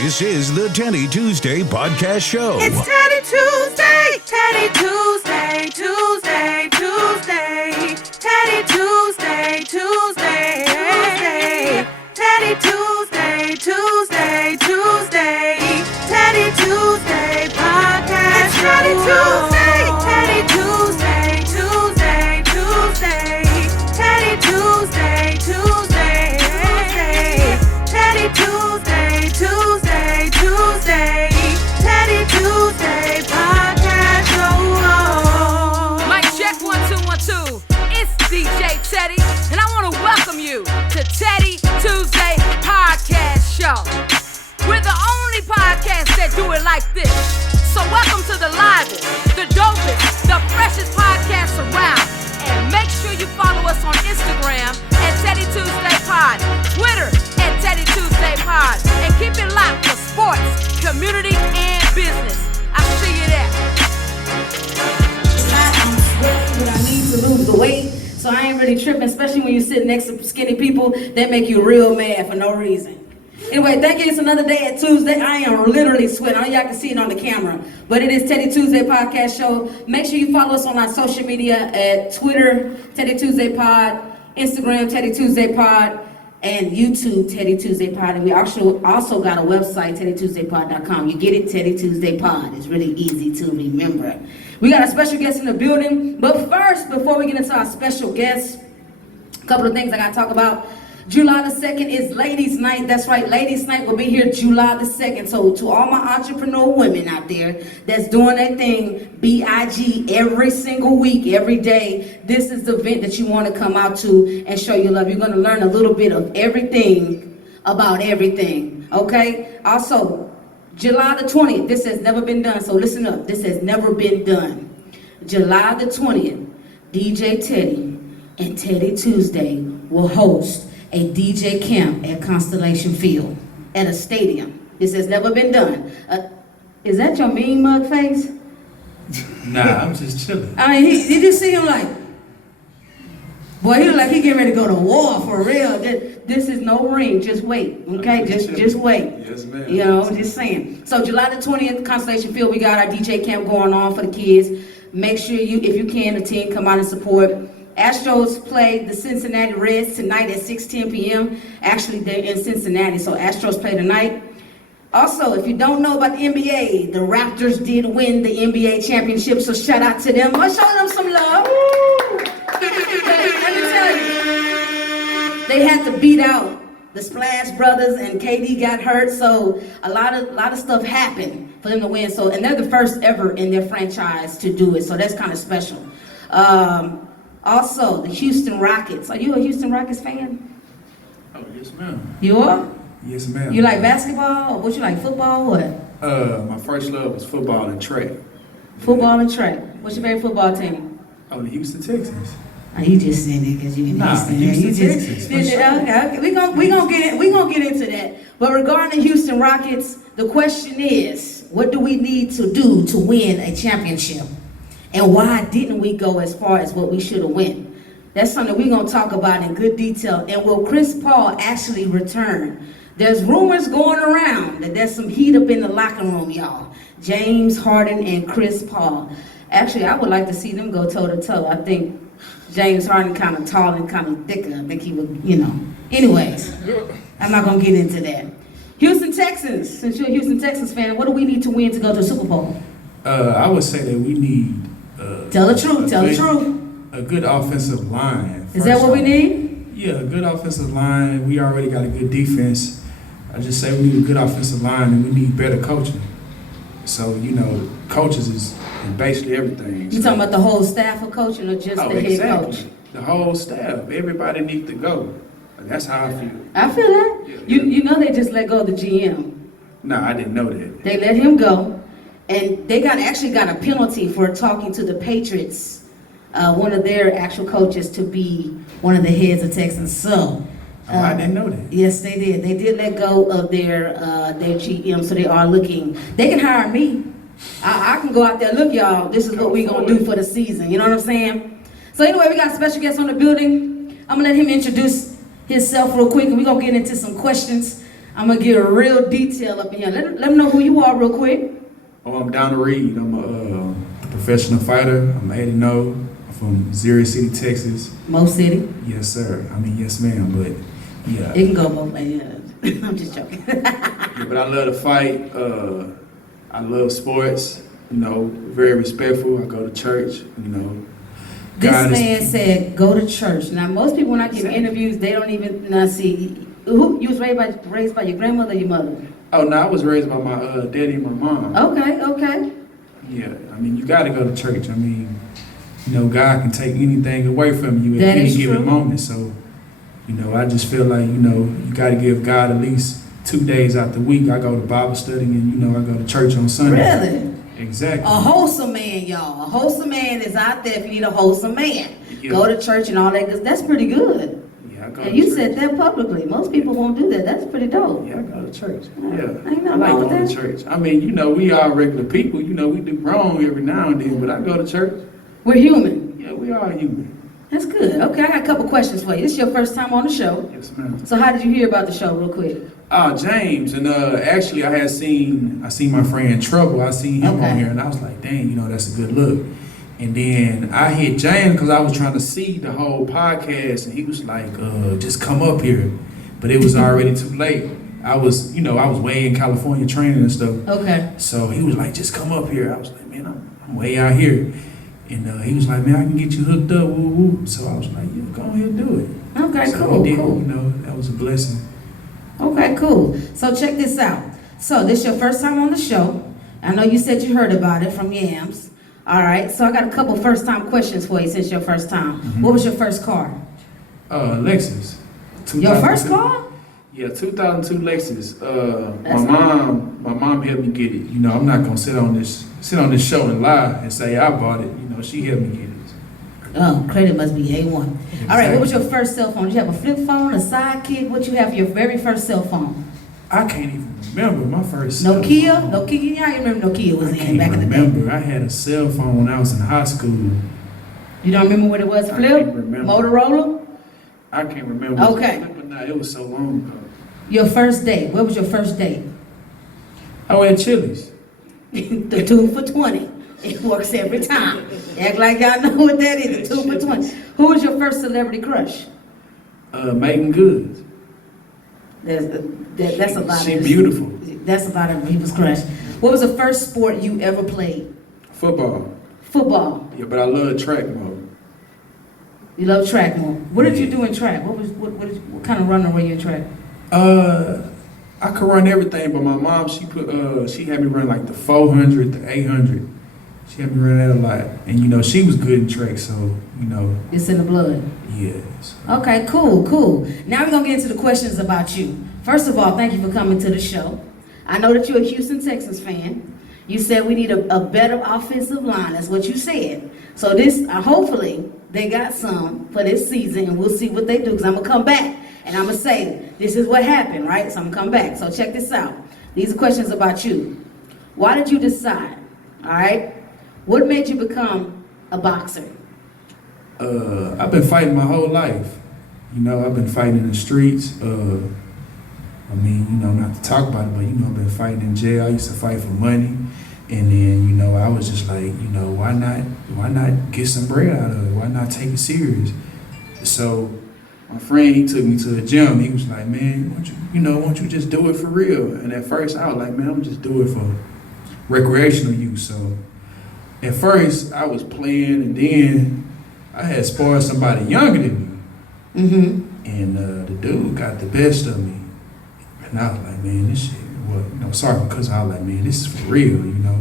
This is the Teddi Tuesday Podcast Show. It's Teddi Tuesday, Teddi Tuesday, Tuesday, Tuesday, Teddi Tuesday, Tuesday, Teddi Tuesday, Tuesday, Tuesday, Teddi Tuesday Podcast Show. Teddi Tuesday, Teddi Tuesday, Tuesday, Tuesday, Teddi Tuesday, Tuesday, Teddi Tuesday, Tuesday, Tuesday, Teddi Tuesday Podcast Show. Mic check 1 2 1 2. It's DJ Teddi, and I want to welcome you to Teddi Tuesday Podcast Show. We're the only podcast that do it like this. So welcome to the livest, the dopest, the freshest podcast around. And make sure you follow us on Instagram at Teddi Tuesday Pod, Twitter at Teddi Tuesday Pod, and keep it locked for sports, community, and business. I'll see you there. I'm sweating, but I need to lose the weight, so I ain't really tripping, especially when you sit next to skinny people that make you real mad for no reason. Anyway, thank you. It's another day at Tuesday. I am literally sweating. I know y'all can see it on the camera, but it is Teddi Tuesday Podcast Show. Make sure you follow us on our social media at Twitter, Teddi Tuesday Pod, Instagram, Teddi Tuesday Pod, and YouTube, Teddi Tuesday Pod. And we also got a website, TeddiTuesdayPod.com. You get it, Teddi Tuesday Pod. It's really easy to remember. We got a special guest in the building, but first, before we get into our special guest, a couple of things I got to talk about. July the 2nd is Ladies Night. That's right, Ladies Night will be here July the 2nd. So to all my entrepreneur women out there that's doing that thing, BIG, every single week, every day, this is the event that you want to come out to and show your love. You're going to learn a little bit of everything about everything, okay? Also, July the 20th, this has never been done, so listen up. This has never been done. July the 20th, DJ Teddi and Teddi Tuesday will host a DJ camp at Constellation Field at a stadium. This has never been done. Is that your mean mug face? Nah, I'm just chilling. I mean, did you see him like, boy, he look like he getting ready to go to war for real. This is no ring, just wait, okay? Just wait. Yes, ma'am. You know, I'm just saying. So July the 20th, Constellation Field, we got our DJ camp going on for the kids. Make sure you, if you can, attend, come out and support. Astros play the Cincinnati Reds tonight at 6:10 p.m. Actually, they're in Cincinnati, so Astros play tonight. Also, if you don't know about the NBA, the Raptors did win the NBA championship, so shout out to them. Let's show them some love. Let me tell you, they had to beat out the Splash Brothers, and KD got hurt, so a lot of stuff happened for them to win. So, and they're the first ever in their franchise to do it, so that's kind of special. Also, the Houston Rockets. Are you a Houston Rockets fan? Oh, yes, ma'am. You are? Yes, ma'am. You like basketball? Or what you like, football or what? My first love was football and track. Football and track. What's your favorite football team? Oh, the Houston Texans. Oh, you just saying it because you can Houston Texans. Okay. We gonna get into that. But regarding the Houston Rockets, the question is, what do we need to do to win a championship? And why didn't we go as far as what we should have went? That's something we're going to talk about in good detail. And will Chris Paul actually return? There's rumors going around that there's some heat up in the locker room, y'all. James Harden and Chris Paul. Actually, I would like to see them go toe-to-toe. I think James Harden kind of tall and kind of thicker. I think he would, you know. Anyways, I'm not going to get into that. Houston Texans. Since you're a Houston Texans fan, what do we need to win to go to the Super Bowl? I would say that we need... Tell the truth. A good offensive line. Is that what we need? Yeah, a good offensive line. We already got a good defense. I just say we need a good offensive line and we need better coaching. So, you know, coaches is basically everything. You talking about the whole staff of coaching or just the head coach? The whole staff. Everybody needs to go. That's how I feel. I feel that. Yeah. You know they just let go of the GM. No, I didn't know that. They let him go. And they actually got a penalty for talking to the Patriots, one of their actual coaches, to be one of the heads of Texans. So, I didn't know that. Yes, they did. They did let go of their GM, so they are looking. They can hire me. I can go out there. Look, y'all, this is what we're going to do for the season. You know what I'm saying? So anyway, we got a special guest on the building. I'm going to let him introduce himself real quick, and we're going to get into some questions. I'm gonna get a real detail up in here. Let them know who you are real quick. Oh, I'm Donald Reed. I'm a professional fighter. I'm 80-0. I'm from Zero City, Texas. Mo City. Yes, sir. I mean, yes, ma'am. But yeah. It can go both ways. I'm just joking. Yeah, but I love to fight. I love sports. You know, very respectful. I go to church. You know. This man said, "Go to church." Now, most people when I give interviews, they don't even see. Who you was raised by your grandmother or your mother? Oh no, I was raised by my daddy and my mom. Okay. Yeah, I mean, you got to go to church. I mean, you know, God can take anything away from you at any given moment. So, you know, I just feel like, you know, you got to give God at least 2 days out the week. I go to Bible study and, you know, I go to church on Sunday. Really? Exactly. A wholesome man, y'all. A wholesome man is out there if you need a wholesome man. Yeah. Go to church and all that, because that's pretty good. Yeah, I go and to you church. said that publicly. Most people won't do that. That's pretty dope. Yeah, I go to church. Ain't Yeah. nothing I like wrong with going that. to church. I mean, you know, we are regular people. You know, we do wrong every now and then, but I go to church. We're human. Yeah, we are human. That's good. Okay, I got a couple questions for you. This is your first time on the show. Yes, ma'am. So how did you hear about the show real quick? James, and actually I seen my friend Trouble. I seen him on here, and I was like, dang, you know, that's a good look. And then I hit James because I was trying to see the whole podcast, and he was like, just come up here. But it was already too late. I was way in California training and stuff. Okay. So he was like, just come up here. I was like, man, I'm way out here. And he was like, man, I can get you hooked up, woo woo. So I was like, yeah, go ahead and do it. Okay, So cool, he did, cool. You know, that was a blessing. Okay, cool. So check this out. So this your first time on the show. I know you said you heard about it from Yams. All right. So I got a couple first time questions for you since your first time. Mm-hmm. What was your first car? Lexus. Your first 2002. car? Yeah, 2002 Lexus. My mom helped me get it. You know, I'm not gonna sit on this show and lie and say I bought it. You know, she helped me get it. Oh, credit must be A1. All right. Exactly. What was your first cell phone? Did you have a flip phone, a sidekick? What you have for your very first cell phone? I can't even remember my first cell Nokia? phone. Nokia? Yeah, I remember Nokia was I in can't back in the day. remember. I had a cell phone when I was in high school. You don't remember what it was? I Flip? can't remember. Motorola? I can't remember. Okay. But nah, it was so long ago. Your first date. What was your first date? I went to Chili's. The 2 for 20. It works every time. Act like y'all know what that is, the 2 for 20. Who was your first celebrity crush? Megan Good. That's a lot She of beautiful. That's a lot of people's crush. What was the first sport you ever played? Football. Football. Yeah, but I love track mode. You love track more. What did you do in track? What kind of runner were you in track? I could run everything, but my mom, she had me run like the 400, the 800. She had me run that a lot. And, you know, she was good in track, so, you know. It's in the blood. Yes. Okay, cool. Now we're going to get into the questions about you. First of all, thank you for coming to the show. I know that you're a Houston Texans fan. You said we need a better offensive line. That's what you said. So this, hopefully, they got some for this season, and we'll see what they do, because I'm going to come back, and I'm going to say, this is what happened, right? So I'm going to come back. So check this out. These are questions about you. Why did you decide, all right? What made you become a boxer? I've been fighting my whole life. You know, I've been fighting in the streets. I mean, you know, not to talk about it, but, you know, I've been fighting in jail. I used to fight for money. And then, you know, I was just like, you know, why not get some bread out of it? Why not take it serious? So my friend, he took me to the gym. He was like, man, why don't you just do it for real? And at first I was like, man, I'm just do it for recreational use. So at first I was playing, and then I had sparred somebody younger than me. Mm-hmm. And the dude got the best of me. And I was like, man, this shit, well, you know, sorry, because I was like, man, this is for real, you know.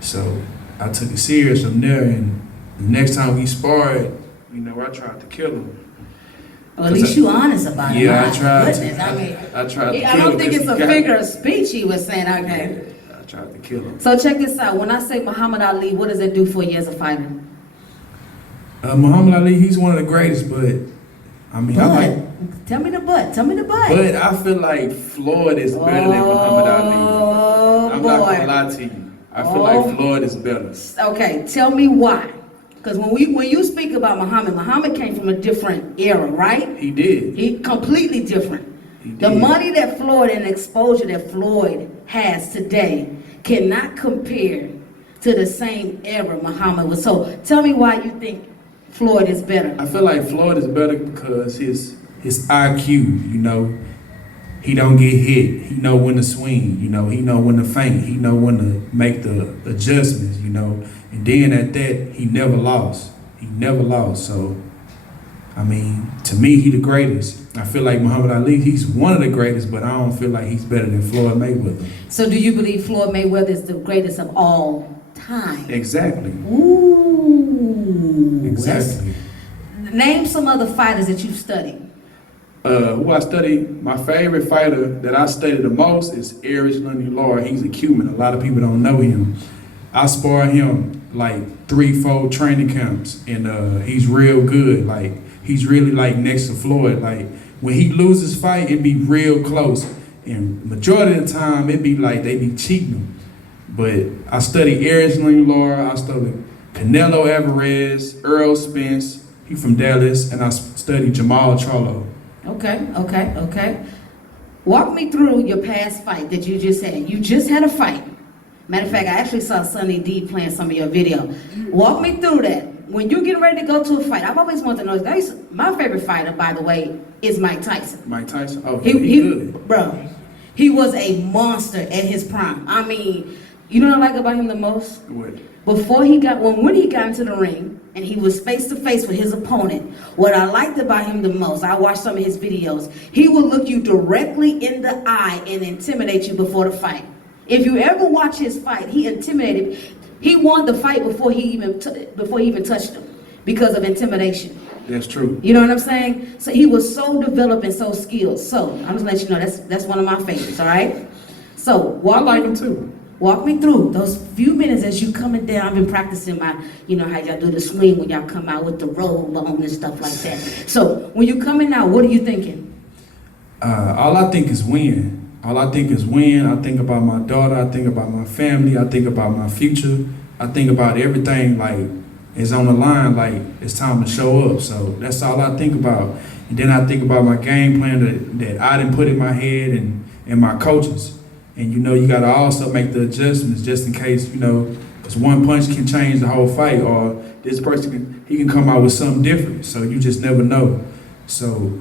So I took it serious from there, and the next time we sparred, you know, I tried to kill him. Well, at least you honest about it. Yeah, My I tried goodness, to. I mean, I tried to kill him. I don't think it's a 'cause he got figure me. of speech he was saying, okay. I tried to kill him. So check this out. When I say Muhammad Ali, what does it do for you as a fighter? Muhammad Ali, he's one of the greatest, but I mean, I like. Tell me the butt. But I feel like Floyd is better than Muhammad Ali. I'm not gonna lie to you. I feel like Floyd is better. Okay, tell me why. Because when you speak about Muhammad came from a different era, right? He did. He completely different. The money that Floyd and exposure that Floyd has today cannot compare to the same era Muhammad was. So tell me why you think Floyd is better. I feel like Floyd is better because his IQ, you know, he don't get hit. He know when to swing, you know, he know when to feint, he know when to make the adjustments, you know. And then at that, he never lost. He never lost. So, I mean, to me, he the greatest. I feel like Muhammad Ali, he's one of the greatest, but I don't feel like he's better than Floyd Mayweather. So do you believe Floyd Mayweather is the greatest of all time? Exactly. Ooh. Exactly. Name some other fighters that you've studied. Who I study, my favorite fighter that I study the most is Erich Lundy-Lar. He's a Cuban. A lot of people don't know him. I sparred him like 3-4 training camps, and he's real good. Like, he's really like next to Floyd. Like, when he loses fight, it be real close. And majority of the time, it be like they be cheating him. But I study Erich Lundy-Lar. I study Canelo Alvarez, Earl Spence. He from Dallas, and I study Jamal Charlo. Okay. Walk me through your past fight that you just had. You just had a fight. Matter of fact, I actually saw Sonny D playing some of your video. Walk me through that. When you're getting ready to go to a fight, I've always wanted to know. My favorite fighter, by the way, is Mike Tyson. Mike Tyson? Oh, he good. Bro, he was a monster at his prime. I mean, you know what I like about him the most? What? When he got into the ring and he was face to face with his opponent, what I liked about him the most, I watched some of his videos, he would look you directly in the eye and intimidate you before the fight. If you ever watch his fight, he intimidated. He won the fight before he even touched him because of intimidation. That's true. You know what I'm saying? So he was so developed and so skilled. So I'm just letting you know that's one of my favorites. All right. So I like him too. Walk me through those few minutes as you coming down. I've been practicing my, you know how y'all do the swing when y'all come out with the robe on and stuff like that. So when you coming out, what are you thinking? All I think is win. I think about my daughter. I think about my family. I think about my future. I think about everything like is on the line. Like it's time to show up. So that's all I think about. And then I think about my game plan that I didn't put in my head and my coaches. And you know, you gotta also make the adjustments just in case, you know, because one punch can change the whole fight, or this person can come out with something different. So you just never know. So,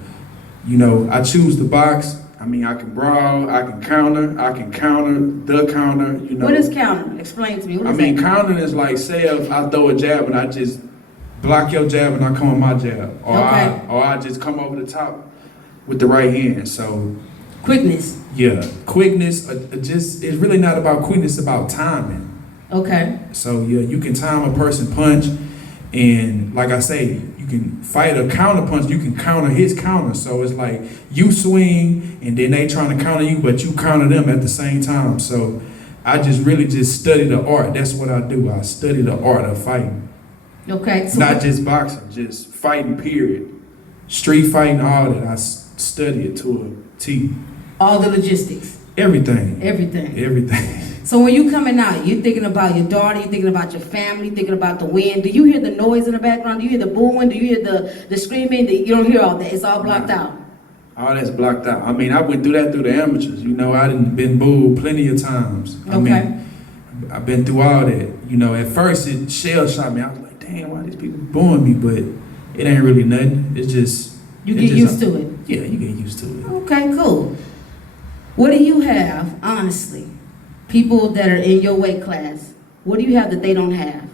you know, I choose the box. I mean, I can brawl, I can counter, the counter, you know. What is counter? Explain to me. What is that? Countering is like, say if I throw a jab and I just block your jab and I come with my jab. Or I just come over the top with the right hand. So quickness. Yeah, quickness. It's really not about quickness, it's about timing. Okay. So yeah, you can time a person punch, and like I say, you can fight a counter punch. You can counter his counter. So it's like you swing, and then they trying to counter you, but you counter them at the same time. So I just study the art. That's what I do. I study the art of fighting. Okay. So not just boxing, just fighting. Period. Street fighting, all that. I study it to a T. All the logistics. Everything. So when you coming out, you thinking about your daughter, you thinking about your family, thinking about the wind. Do you hear the noise in the background? Do you hear the booming? Do you hear the screaming? You don't hear all that. It's all blocked out. All that's blocked out. I mean, I went through that through the amateurs. You know, I done been booed plenty of times. I mean, I've been through all that. You know, at first it shell shocked me. I was like, damn, why these people booing me? But it ain't really nothing. It's just you get used to it. Yeah, you get used to it. Okay, cool. What do you have, honestly, people that are in your weight class, what do you have that they don't have?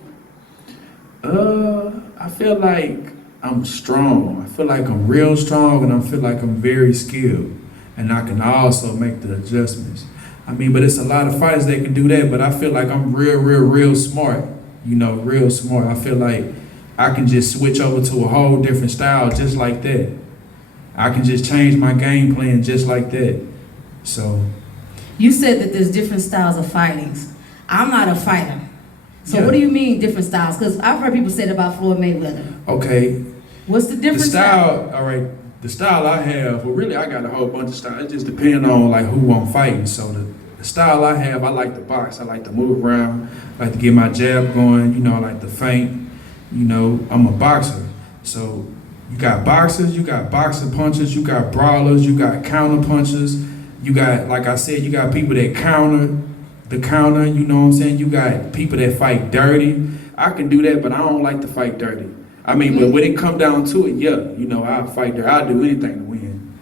I feel like I'm strong. I feel like I'm real strong, and I feel like I'm very skilled. And I can also make the adjustments. I mean, but it's a lot of fighters that can do that, but I feel like I'm real smart. You know, real smart. I feel like I can just switch over to a whole different style just like that. I can just change my game plan just like that. So, you said that there's different styles of fightings. I'm not a fighter. So What do you mean different styles? Because I've heard people say that about Floyd Mayweather. Okay. What's the difference? The style, all right, the style I have, well really I got a whole bunch of styles. It just depends on like who I'm fighting. So the style I have, I like to box. I like to move around. I like to get my jab going. You know, I like to feint. You know, I'm a boxer. So You got boxers, you got boxer punchers, you got brawlers, you got counter punchers, you got, like I said, you got people that counter, you know what I'm saying? You got people that fight dirty. I can do that, but I don't like to fight dirty. I mean, but when it come down to it, yeah, you know, I'll fight dirty. I'll do anything to win.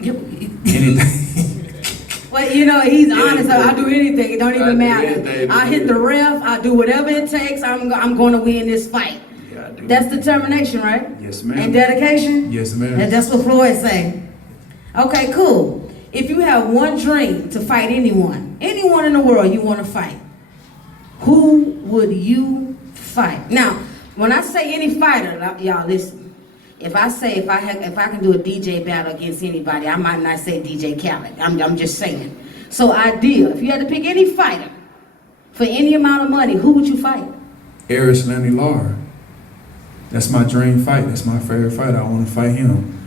Anything. Well, you know, he's honest. I'll do anything. It don't even matter. I hit the ref. I do whatever it takes. I'm going to win this fight. Yeah, I do. That's determination, right? Yes, ma'am. And dedication? Yes, ma'am. And that's what Floyd say. Okay, cool. If you have one dream to fight anyone in the world you want to fight, who would you fight? Now, when I say any fighter, y'all listen. If I say if I can do a DJ battle against anybody, I might not say DJ Khaled. I'm just saying. So ideal. If you had to pick any fighter for any amount of money, who would you fight? Eris Lanny Lar. That's my dream fight. That's my favorite fight. I want to fight him.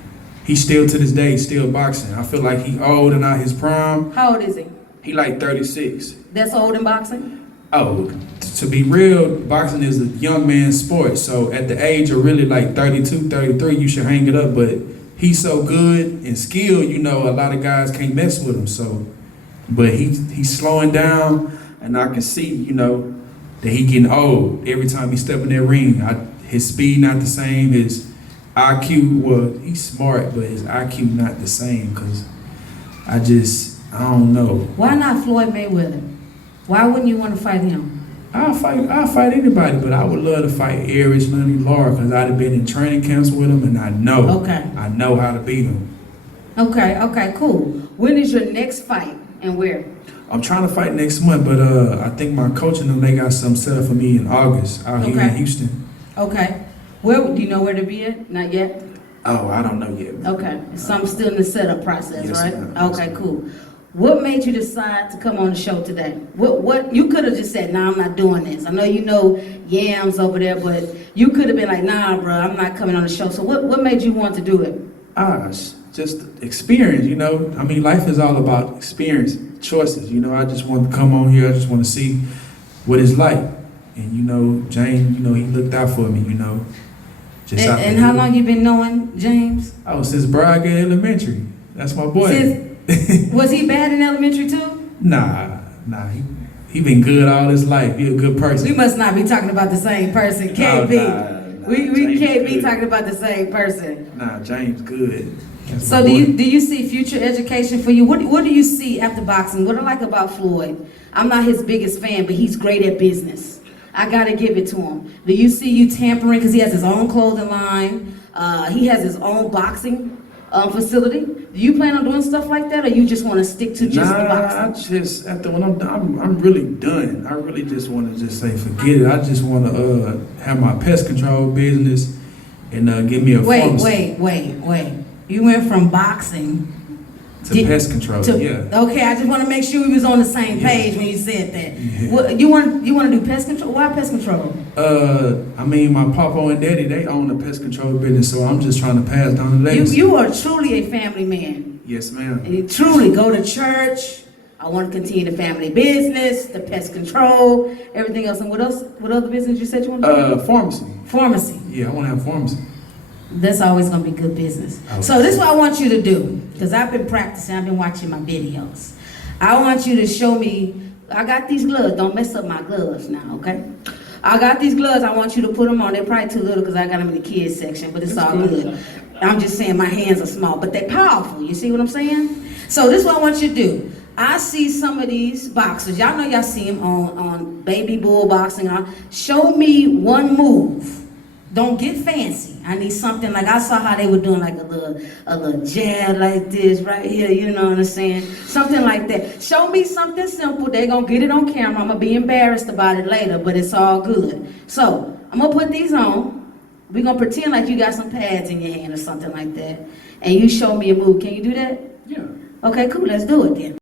He's still to this day, still boxing. I feel like he old and not his prime. How old is he? He like 36. That's old in boxing? Oh, to be real, boxing is a young man's sport. So at the age of really like 32, 33, you should hang it up. But he's so good and skilled, you know, a lot of guys can't mess with him. So, but he's slowing down, and I can see, you know, that he getting old. Every time he step in that ring, his speed not the same. His IQ, well, he's smart, but his IQ not the same. Cause I don't know. Why not Floyd Mayweather? Why wouldn't you want to fight him? I'll fight anybody, but I would love to fight Eris Lanny Lar because I'd have been in training camps with him, and I know how to beat him. Okay, cool. When is your next fight and where? I'm trying to fight next month, but I think my coach and them, they got something set up for me in August out here in Houston. Okay. Where do you know where to be at? Not yet? Oh, I don't know yet. Okay. So I'm still in the setup process, yes, right? Ma'am. Okay, cool. What made you decide to come on the show today? What you could have just said, nah, I'm not doing this. I know you know Yams over there, but you could have been like, nah, bro, I'm not coming on the show. So what made you want to do it? Just experience, you know. I mean, life is all about experience, choices. You know, I just want to come on here. I just want to see what it's like. And, you know, James, you know, he looked out for me, you know. And how long you been knowing James? Oh, since Bragg Elementary. That's my boy. Was he bad in elementary too? Nah. He been good all his life. He a good person. We must not be talking about the same person. Can't be. We can't be talking about the same person. Nah, James good. That's so do you see future education for you? What do you see after boxing? What I like about Floyd, I'm not his biggest fan, but he's great at business. I gotta give it to him. Do you see you tampering, because he has his own clothing line, he has his own boxing facility? Do you plan on doing stuff like that, or you just want to stick to just the boxing? After when I'm done, I'm really done. I really just want to just say forget it. I just want to have my pest control business and give me a pharmacy. Wait. You went from boxing to pest control, yeah. Okay, I just want to make sure we was on the same page when you said that. Yeah. What, you want to do pest control? Why pest control? I mean, my papa and daddy, they own the pest control business, so I'm just trying to pass down the legacy. You are truly a family man. Yes, ma'am. And you truly go to church. I want to continue the family business, the pest control, everything else. And what else? What other business you said you want to do? Pharmacy. Pharmacy. Yeah, I want to have pharmacy. That's always going to be good business. So this is what I want you to do, because I've been practicing, I've been watching my videos. I want you to show me, I got these gloves, don't mess up my gloves now, okay? I got these gloves, I want you to put them on. They're probably too little because I got them in the kids section, but it's all good. I'm just saying my hands are small, but they're powerful, you see what I'm saying? So this is what I want you to do. I see some of these boxers, y'all know y'all see them on Baby Bull Boxing. Show me one move. Don't get fancy. I need something like I saw how they were doing, like a little jab like this right here, you know what I'm saying? Something like that. Show me something simple. They're going to get it on camera. I'm going to be embarrassed about it later, but it's all good. So I'm going to put these on. We're going to pretend like you got some pads in your hand or something like that. And you show me a move. Can you do that? Yeah. Okay, cool. Let's do it then.